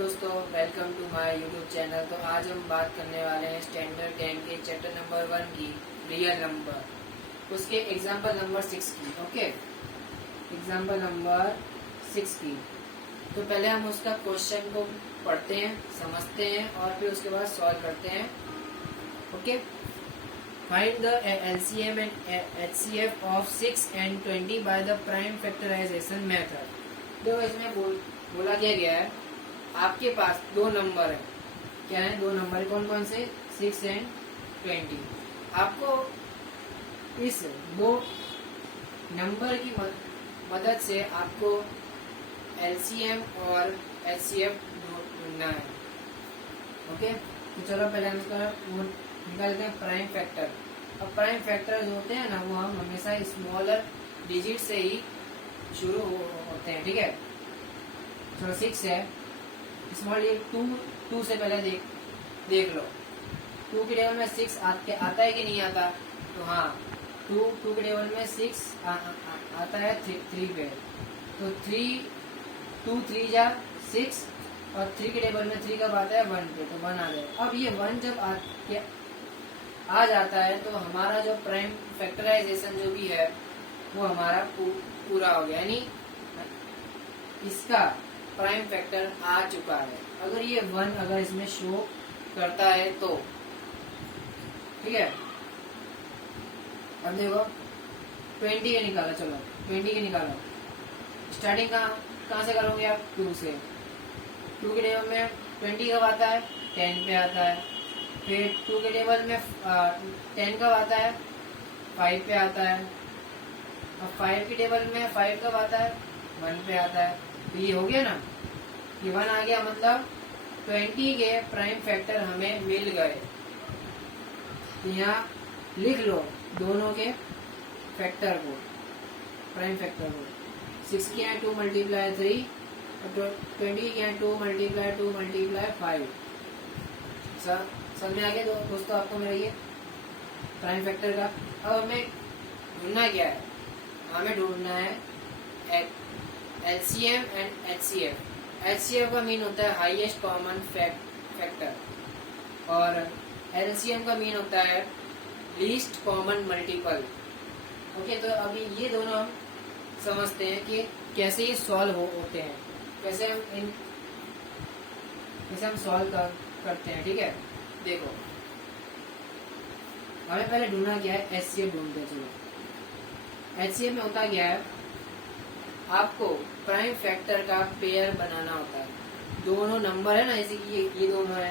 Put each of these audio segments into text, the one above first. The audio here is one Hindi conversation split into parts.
दोस्तों, welcome to my YouTube channel. तो आज हम बात करने वाले हैं स्टैंडर्ड 10 के चैप्टर नंबर 1 की रियल नंबर, उसके एग्जाम्पल नंबर 6 की। ओके, एग्जाम्पल नंबर 6 की। तो पहले हम उसका क्वेश्चन को पढ़ते हैं, समझते हैं और फिर उसके बाद सॉल्व करते हैं। Okay, find the LCM and HCF of 6 and 20 by the prime factorization method. तो इसमें बोला गया है आपके पास दो नंबर है। क्या है? दो नंबर कौन कौन से? 6 and 20। आपको इस दो नंबर की मदद से आपको एलसीएम और एचसीएफ ढूंढना है। ओके, तो चलो पहले हम इसका वो निकालते हैं प्राइम फैक्टर। अब प्राइम फैक्टर जो होते हैं ना, वो हम हमेशा स्मॉलर डिजिट से ही शुरू होते हैं। ठीक है, चलो 6 है, स्मॉल डिजिट 2 से पहले देख लो 2 के टेबल में 6 आता है कि नहीं आता? तो हाँ, 2 के टेबल में 6 आता है 3 पे। तो 2 3 जा 6 और 3 के टेबल में 3 कब आता है? 1 पे, तो 1 आ गया। अब ये 1 जब आ जाता है तो हमारा जो प्राइम फैक्टराइजेशन जो भी है वो हमारा पूरा हो गया, यानी इसका प्राइम फैक्टर आ चुका है। अगर ये 1 अगर इसमें शो करता है तो ठीक है। अब देखो 20 के निकालो, चलो 20 के निकालो। स्टार्टिंग कहाँ से करोगे आप? 2 से। 2 के टेबल में 20 कब आता है? 10 पे आता है। फिर 2 के टेबल में 10 कब आता है? 5 पे आता है। अब 5 के टेबल में 5 कब आता है? 1 पे आता है। तो ये हो गया ना, ये 1 आ गया, मतलब 20 के प्राइम फैक्टर हमें मिल गए। तो यहाँ लिख लो दोनों के फैक्टर को, प्राइम फैक्टर को। 6 के यहाँ 2 × 3 और 20 के यहाँ 2 × 2 × 5। समझ में आ गया दोस्तों आपको मेरा ये प्राइम फैक्टर का। अब हमें ढूंढना क्या है? हमें ढूंढना है एलसीएम एंड एचसीएफ। एचसीएफ का मीन होता है हाईएस्ट कॉमन फैक्टर और एलसीएम का मीन होता है लीस्ट कॉमन मल्टीपल। ओके, तो अभी ये दोनों हम समझते हैं कि कैसे ये सॉल्व होते हैं, कैसे हम सॉल्व करते हैं। ठीक है, देखो हमें पहले ढूंढना क्या है? एचसीएफ ढूंढते हैं। चलो एचसीएफ में होता क्या है, आपको प्राइम फैक्टर का पेयर बनाना होता है। दोनों नंबर है ना, जैसे कि ये दोनों है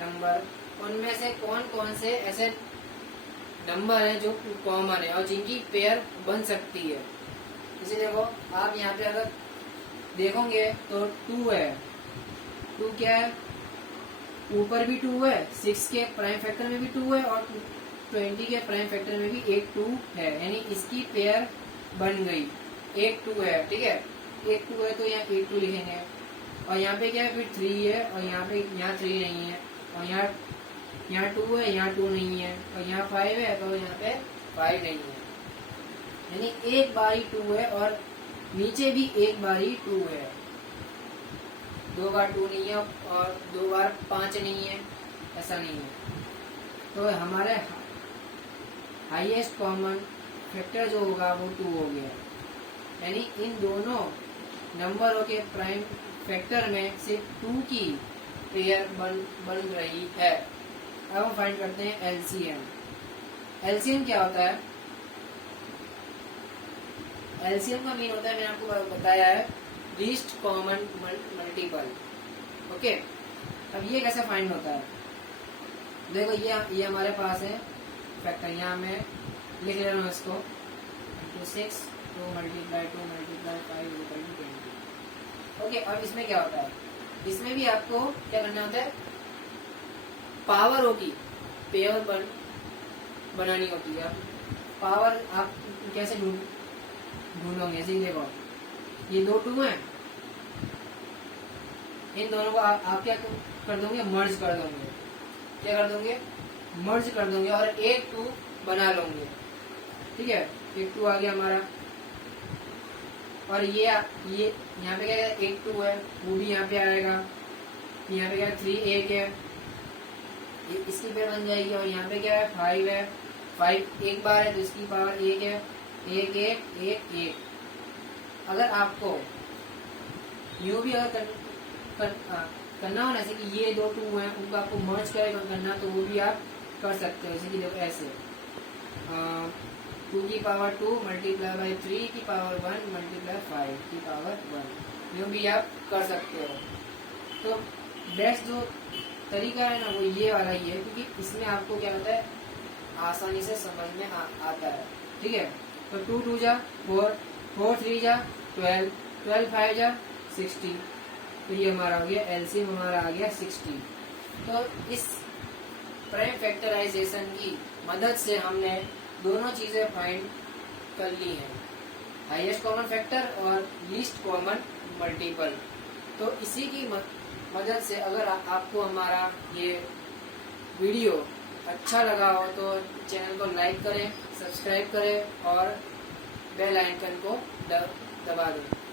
नंबर, उनमें से कौन कौन से ऐसे नंबर है जो कॉमन है और जिनकी पेयर बन सकती है। जैसे देखो आप यहाँ पे अगर देखोगे तो 2 है। 2 क्या है? ऊपर भी 2 है, 6 के प्राइम फैक्टर में भी 2 है और 20 के प्राइम फैक्टर में भी एक 2 है, यानी इसकी पेयर बन गई। एक 2 है, ठीक है, एक 2 है तो यहाँ एक 2 लिखेंगे। और यहाँ पे क्या है? फिर 3 है और यहाँ 3 नहीं है और यहाँ 2 है, यहाँ 2 नहीं है और यहाँ 5 है तो यहाँ पे 5 नहीं है, यानी एक बारी 2 है और नीचे भी एक बारी 2 है। 2 बार 2 नहीं है और 2 बार 5 नहीं है, ऐसा नहीं है। तो हमारे हाईएस्ट कॉमन फैक्टर जो होगा वो 2 हो गया, यानी इन दोनों नंबरों के प्राइम फैक्टर में सिर्फ 2 की पेयर बन रही है। अब हम फाइंड करते हैं एलसीएम। एलसीएम क्या होता है? एलसीएम का मीन होता है, मैंने आपको बताया है, लीस्ट कॉमन मल्टीपल। ओके, अब ये कैसे फाइंड होता है? देखो ये हमारे पास है फैक्टर, यहाँ मैं लिख ले रहा हूँ इसको 6 2 × 2 × 5 = 20। ओके, अब इसमें क्या होता है? इसमें भी आपको क्या करना होता है? पावरों की पेयर बनानी होती है। पावर आप कैसे ढूंढोगे? ऐसे ही देखो ये 2 2 हैं, इन दोनों को आप क्या कर दोगे? मर्ज कर दोगे। क्या कर दोगे? मर्ज कर दोगे और एक 2 बना लोगे। ठीक है, एक 2 आ गया हमारा। और ये यहाँ पे क्या है? एक 2 है, वो भी यहाँ पे आएगा। यहाँ पे क्या है 3 1 है, इसकी पे बन जाएगी। और यहाँ पे क्या है 5 है, 5 एक बार है तो इसकी पावर 1 है, 1 1 1 1। अगर आपको यूं भी अगर करना हो ना, जैसे कि ये 2 2 हैं उनको आपको मर्ज करना, तो वो भी आप कर सकते हो। जैसे कि देखो ऐसे 2 की पावर 2 मल्टीप्लाई बाई 3 की पावर 1 मल्टीप्लाई 5 की पावर 1, यूं भी आप कर सकते हो। तो बेस्ट जो तरीका है ना वो ये वाला ही है, क्योंकि इसमें आपको क्या होता है आसानी से समझ में आता है। ठीक है, तो 2 2 जा 4, 4 3 जा 12, 12 5 जा 60, तो ये हमारा हो गया एलसीएम हमारा आ गया 60। तो इस प्राइम फैक्टराइजेशन की मदद से हमने दोनों चीजें फाइंड कर ली हैं, हाईएस्ट कॉमन फैक्टर और लीस्ट कॉमन मल्टीपल। तो इसी की मदद से अगर आपको हमारा ये वीडियो अच्छा लगा हो तो चैनल को लाइक करें, सब्सक्राइब करें और बेल आइकन को दबा दें।